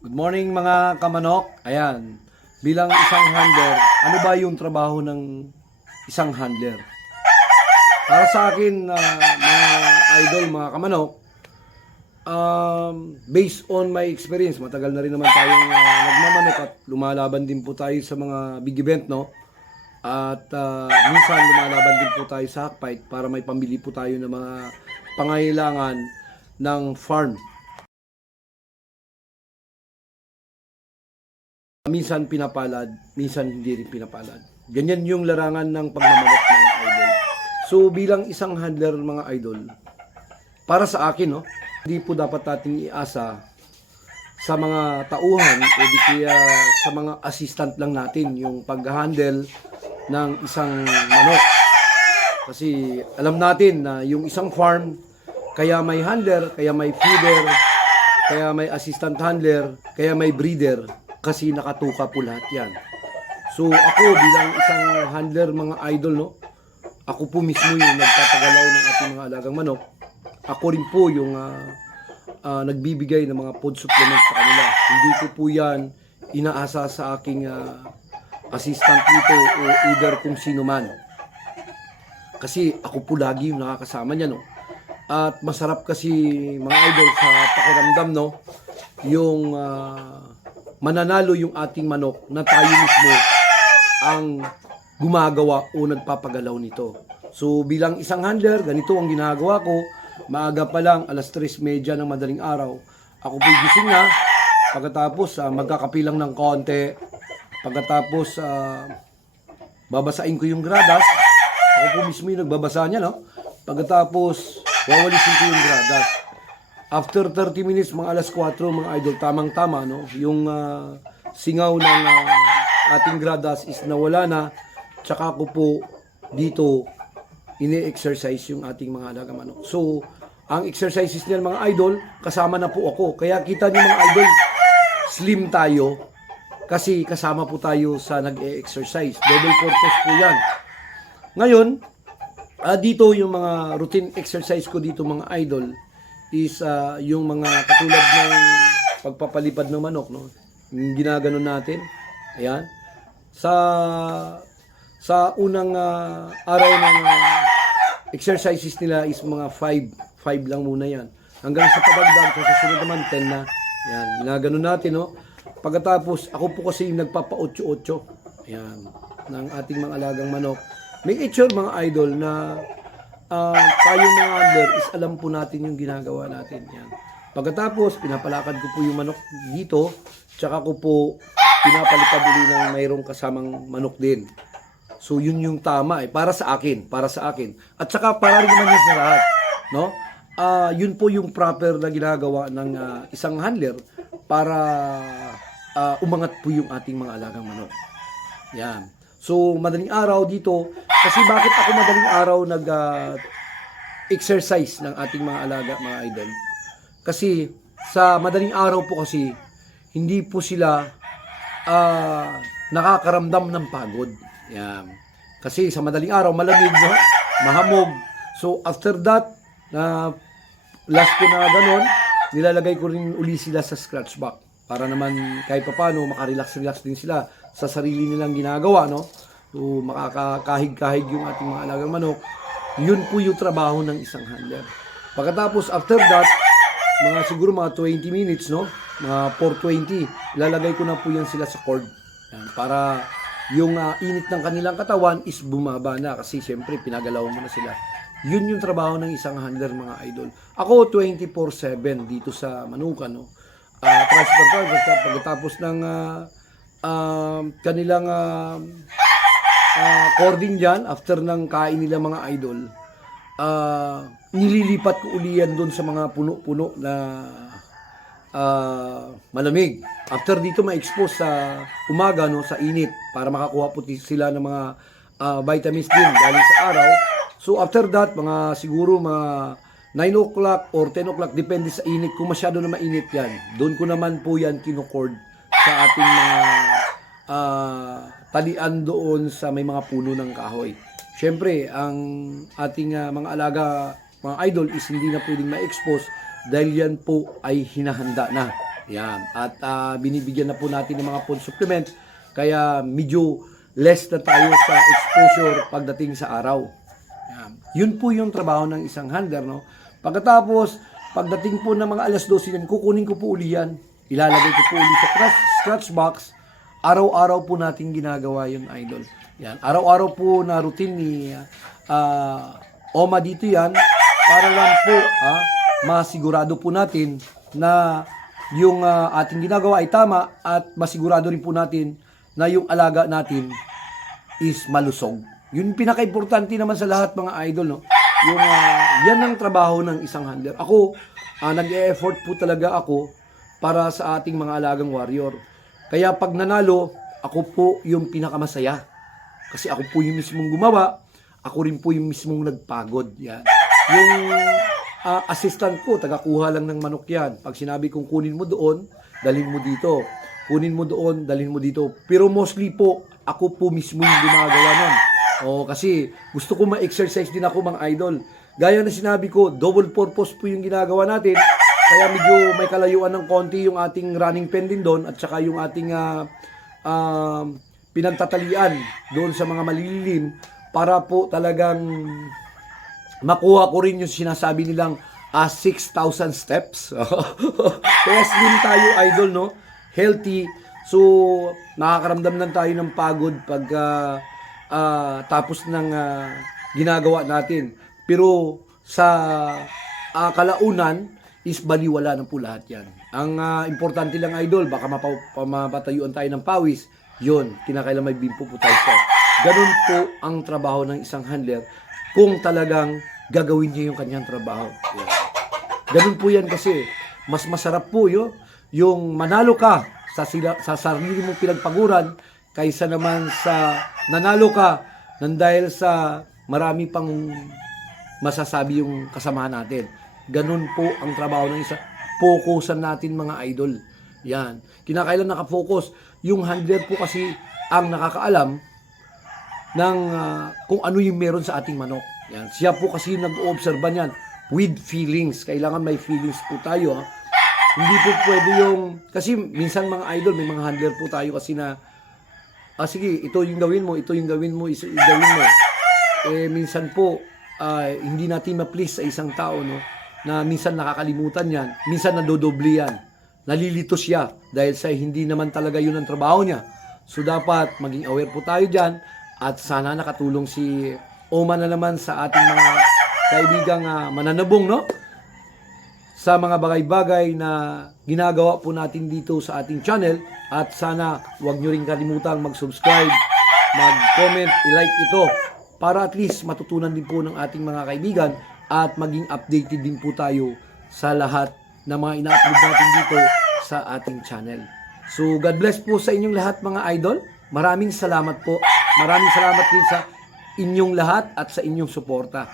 Good morning mga kamanok. Ayan, bilang isang handler, ano ba yung trabaho ng isang handler? Para sa akin, mga idol, mga kamanok, based on my experience, matagal na rin naman tayong nagmamanok at lumalaban din po tayo sa mga big event, no? At minsan lumalaban din po tayo sa Hackfight para may pambili po tayo ng mga pangailangan ng farm. Minsan pinapalad, minsan hindi rin pinapalad. Ganyan yung larangan ng pagmamanok mga idol. So bilang isang handler mga idol, para sa akin, no, hindi po dapat nating iasa sa mga tauhan o di kaya sa mga assistant lang natin yung pag-handle ng isang manok. Kasi alam natin na yung isang farm, kaya may handler, kaya may feeder, kaya may assistant handler, kaya may breeder, kasi nakatuka po lahat yan. So ako bilang isang handler mga idol, no, ako po mismo yung nagpapagalaw ng ating mga alagang manok. Ako rin po yung nagbibigay ng mga food supplements sa kanila. Hindi ko po yan inaasa sa aking assistant dito o either kung sino man. Kasi ako po lagi yung nakakasama niya, no. At masarap kasi mga idol sa pakiramdam, no, yung mananalo yung ating manok na tayo mismo ang gumagawa o nagpapagalaw nito. So bilang isang handler, ganito ang ginagawa ko. Maaga pa lang, 3:30 ng madaling araw, ako po gising na. Pagkatapos magkakapilang ng konti. Pagkatapos babasain ko yung gradas. Ako po mismo yung nagbabasa niya, no? Pagkatapos wawalisin ko yung gradas. After 30 minutes, mga 4:00, mga idol, tamang-tama, no? Yung singaw ng ating gradas is nawala na. Tsaka ko po dito ini-exercise yung ating mga alagang manok. So, ang exercises niyan mga idol, kasama na po ako. Kaya kita niyo mga idol, slim tayo kasi kasama po tayo sa nag-e-exercise. Double purpose po yan. Ngayon, dito yung mga routine exercise ko dito mga idol is yung mga katulad ng pagpapalipad ng manok, no? Yung ginaganon natin. Ayan. Sa unang araw ng exercises nila is mga 5 lang muna yan. Hanggang sa pabagdag, sa susunod naman 10 na. Ayan, ginaganon natin, no? Pagkatapos, ako po kasi yung nagpapa-8-8. Ayan, ng ating mga alagang manok. Make sure mga idol na tayo mga handler is alam po natin yung ginagawa natin. Yan. Pagkatapos, pinapalakad ko po yung manok dito, tsaka ko po pinapalipad uli ng mayroong kasamang manok din. So, yun yung tama para sa akin, para sa akin. At saka para rin naman yun sa lahat, no? Yun po yung proper na ginagawa ng isang handler para umangat po yung ating mga alagang manok. Yan. So, madaling araw dito, kasi bakit ako madaling araw exercise ng ating mga alaga, mga idol? Kasi sa madaling araw po kasi, hindi po sila nakakaramdam ng pagod. Yan. Kasi sa madaling araw, malamig, no? Mahamog. So, after that, last ko na ganun, nilalagay ko rin uli sila sa scratch back. Para naman kahit pa paano, makarelax-relax din sila sa sarili nilang ginagawa, no? So, makakahig-kahig yung ating mga alagang manok. Yun po yung trabaho ng isang handler. Pagkatapos, after that, siguro mga 20 minutes, no? Mga 4:20, lalagay ko na po yan sila sa cord. Yan, para yung init ng kanilang katawan is bumaba na. Kasi syempre, pinagalaw mo na sila. Yun yung trabaho ng isang handler, mga idol. Ako, 24/7 dito sa Manukan, no? Transfer ko, pagkatapos ng kanilang cording dyan, after ng kain nila mga idol, nililipat ko uli yan doon sa mga puno-puno na malamig. After dito ma-expose sa umaga, no, sa init, para makakuha po sila ng mga vitamins din galing sa araw. So after that, siguro mga 9 o'clock or 10 o'clock, depende sa init. Kung masyado na mainit yan, doon ko naman po yan kinukord sa ating mga talian doon sa may mga puno ng kahoy. Siyempre, ang ating mga alaga, mga idol, is hindi na pwedeng ma-expose dahil yan po ay hinahanda na. Yan. At binibigyan na po natin ng mga food supplement. Kaya medyo less na tayo sa exposure pagdating sa araw. Yan. Yun po yung trabaho ng isang handler, no? Pagkatapos, pagdating po ng mga alas 12 yan, kukunin ko po uli yan. Ilalagay ko po uli sa scratch box. Araw-araw po natin ginagawa yun, idol. Yan. Araw-araw po na routine ni Oma dito yan para lang po masigurado po natin na yung ating ginagawa ay tama at masigurado rin po natin na yung alaga natin is malusog. Yun pinaka-importante naman sa lahat mga idol, no? Yung yan ang trabaho ng isang handler. Ako, nag-e-effort po talaga ako para sa ating mga alagang warrior. Kaya pag nanalo, ako po yung pinakamasaya. Kasi ako po yung mismong gumawa, ako rin po yung mismong nagpagod. Yan. Yung assistant ko, tagakuha lang ng manok yan. Pag sinabi kong kunin mo doon, dalhin mo dito. Kunin mo doon, dalhin mo dito. Pero mostly po, ako po mismo yung gumagawa nun. Kasi gusto ko ma-exercise din ako mga idol. Gaya na sinabi ko, double purpose po yung ginagawa natin. Kaya medyo may kalayuan ng konti yung ating running pen din doon at saka yung ating pinagtatalian doon sa mga malilim para po talagang makuha ko rin yung sinasabi nilang 6,000 steps. Kaya slim tayo, idol, no? Healthy. So, nakakaramdam lang tayo ng pagod pag tapos ng ginagawa natin. Pero sa kalaunan is baliwala na po lahat yan. Ang importante lang, idol, baka mapatayuan tayo ng pawis. Yun, kinakailan may bimpo po tayo sa. Ganun po ang trabaho ng isang handler kung talagang gagawin niya yung kanyang trabaho. Yeah. Ganun po yan kasi mas masarap po yung manalo ka sa sarili mong pinagpaguran kaysa naman sa nanalo ka nang dahil sa marami pang masasabi yung kasamahan natin. Ganun po ang trabaho ng isa. Focusan natin mga idol. Yan. Kinakailan nakafocus. Yung handler po kasi ang nakakaalam ng kung ano yung meron sa ating manok. Yan. Siya po kasi nag-oobserba niyan with feelings. Kailangan may feelings po tayo. Hindi po pwede yung... Kasi minsan mga idol, may mga handler po tayo kasi na sige, ito yung gawin mo, ito yung gawin mo, gawin mo. Minsan po, hindi natin ma-please sa isang tao, no? Na minsan nakakalimutan yan, minsan nadodoble yan. Nalilito siya dahil sa hindi naman talaga yun ang trabaho niya. So dapat maging aware po tayo dyan at sana nakatulong si Oma na naman sa ating mga kaibigang mananabong, no? Sa mga bagay-bagay na ginagawa po natin dito sa ating channel at sana huwag nyo rin kalimutang mag-subscribe, mag-comment, i-like ito para at least matutunan din po ng ating mga kaibigan at maging updated din po tayo sa lahat ng mga ina-upload natin dito sa ating channel. So God bless po sa inyong lahat mga idol. Maraming salamat po. Maraming salamat din sa inyong lahat at sa inyong suporta.